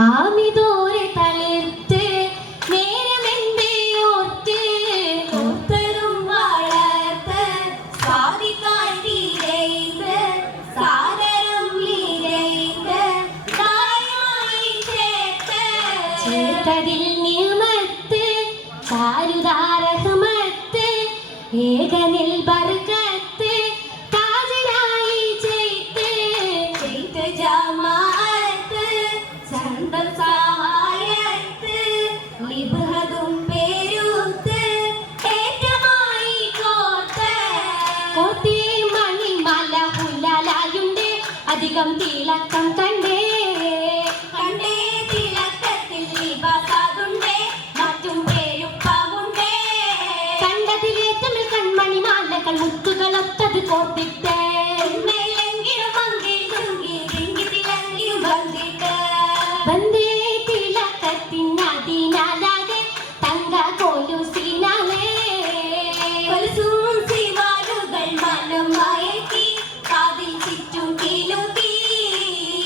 ആമിതോരെ തളിർത്ത് നേരമെന്തേ ഓർത്ത് ഓർത്തരും വളർത്ത് സ്വാതിക്കായി തീരൈത് സാദരം ലീലൈത് തായമായി ചേർത്തതിൽ നിയമത്ത് ചാരുതാരഹമത്ത് ഏകനിൽ ബർക്കത്ത് താജിനായി ചെയ്ത് ജമാഅത്ത് ചന്തം സഹായത്ത് നിബഹതും പേരുത്ത് ഏറ്റമായി കോർത്തേ മണിമല ഹുലാലായുണ്ട് അധികം തിളക്കം കണ്ടേ തിളക്കത്തിൽ ലിബാസാതുണ്ടേ മറ്റും പേരുപ്പമുണ്ടേ കണ്ടതിലേറ്റം കൺമണിമാലകൾ മുത്തുകളൊത്തത് കോർത്തിട്ടേ വന്ദേ തിലക്കത്തിനതിനാലാകെ തങ്ക കോലുസിനാലേ കൊലുസും സിവാലുകൾ മനം മയക്കി കാതിൽ ചുറ്റും കിലുക്കി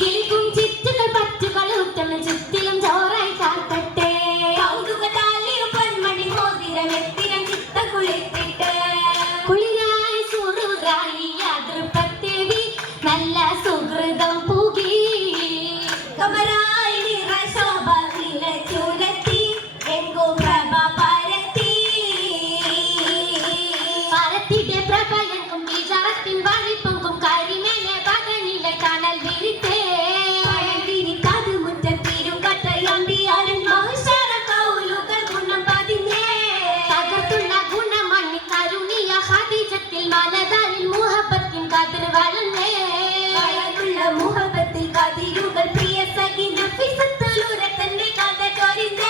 കിലുക്കും ചിറ്റുകൾ പറ്റുകൾ ഉത്തമ ചുറ്റിലും ചോറായി കാട്ടട്ടെ കൗതുകതാലിയും പൊന്മണി മോതിരം എത്തിരം ചിത്ത കുളിത്തിട്ട് കുളിരായി സുറുകായി അതൃപ്പത്തേവി നല്ല സുഹൃതം പൂകി കമരാ